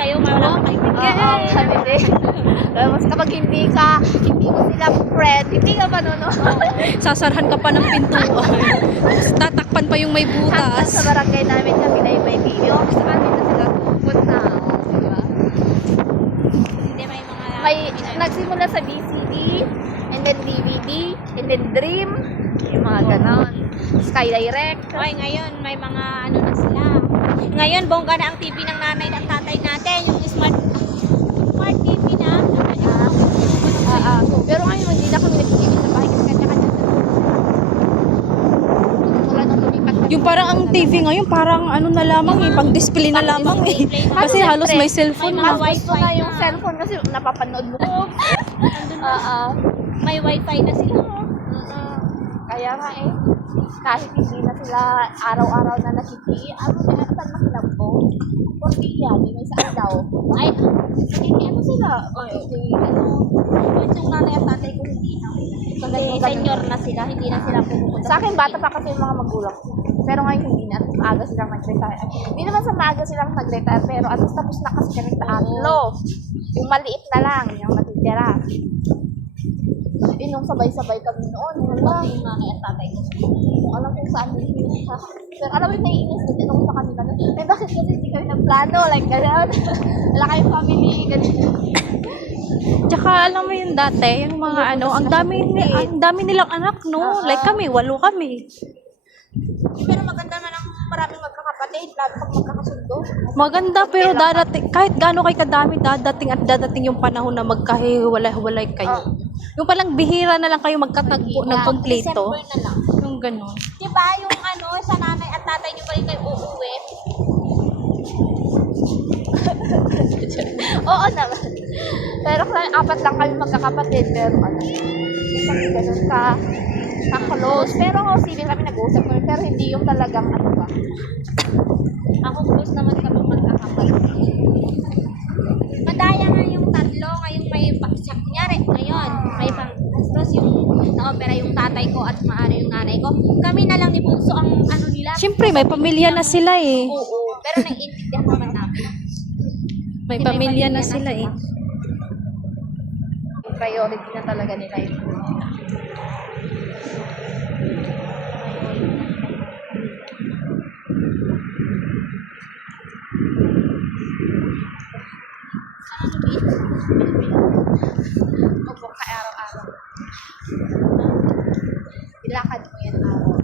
kayo, wala kayo. Oo, kami din. Tapos kapag hindi mo sila friend, hindi ka manonood. Sasarhan ka pa ng pintuan. Tapos tatakpan pa yung may Hanggang butas. sa barangay namin kami na yung may video. Sa kanila sila punta. Diba? Hindi, may mga... Nagsimula sa VCD, and then DVD, and then Dream, yung mga ganon. Sky Direct. Ay, ngayon, may mga ano na sila. Ngayon, bongga na ang TV ng nanay at tatay natin. Yung smart TV na. Pero ngayon, hindi na kami nag-TV sa bahay kasi kanya-kanya sa wala nang lumipat kami. Yung parang ang TV ngayon, parang ano na lamang eh, pang display na lamang eh. Kasi halos may cellphone may na. mga Gusto na yung cellphone kasi napapanood mo. May wifi na sila. Kaya nga eh, kahit hindi na sila araw-araw na nakiki, saan makilap ko? Porque yan, may saan daw. Ay, ano sila? Yung nanay at tatay ko hindi na. Kasi senior na sila, hindi na sila pupunta. Sa akin, bata pa kasi yung mga magulang ko. Pero ngayon hindi na, maaga silang nag-retire. Hindi naman sa maaga silang nag-retire, pero at least tapos na kasi kami sa atlo. Yung maliit na lang, yung matitira. Nung sabay-sabay kami noon, wala. Yung nanay at tatay ko. Kung alam kung saan din siya. Pero alam mo yung naiinis din ako sa kanila. Eh bakit kasi hindi kami nagplano? Like gano'n. Wala kayong family, gano'n. Tsaka alam mo yung dati, yung mga ano, ang dami nilang anak, no? Like kami, 8 kami. Pero maganda man ang maraming magkakapatid, lalo pag magkakasundo. Maganda pero dadating, kahit gaano kay kadami, dadating yung panahon na magkahiwalay-hiwalay kayo. Yung palang bihira na lang kayo magkatagpo ng kompleto. December na lang. Yung ganun. Diba yung ano, sa nanay at tatay niyo pa rin kayo uuwi? Oo naman. Pero kung 4 lang kami magkakapatid, pero ano, hindi kami gano'n ka-close. Pero sila kami nag-uusap kami, pero hindi yung talagang ano ba. Ako close naman kami magkakapatid. Madaya nga yung tatlo, ngayong may baksak. Kunyari, ngayon, may pang-gastos yung na-opera yung tatay ko at maano yung nanay ko. Kami na lang ni Bunso ang ano nila. Siyempre, may pamilya na sila eh. Oo, pero nag-intindihan naman namin. May pamilya na sila eh. Priority na talaga nila yun. Opo, ka-araw-araw. Ilakad mo yan araw.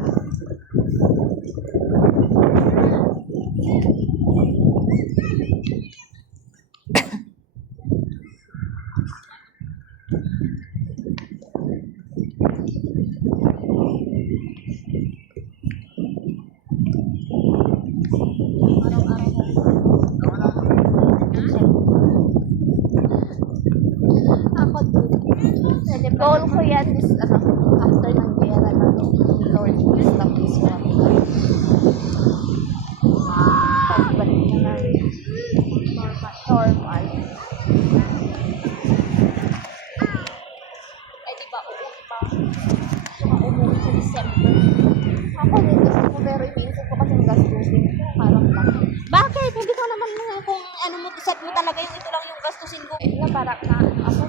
Ako din. Goal ko yan is, after ng gera na to, Lord, stop this one. Pagbalik na lang. Normal. Ay, diba, uuwi pa. Gusto ka umuwi sa December. Ako din, gusto ko, pero iniisip ko kasi gastusin ko. Parang Bakit? Hindi ko naman kung ano mo, set mo talaga yung ito lang yung gastusin ko. na parang na, ako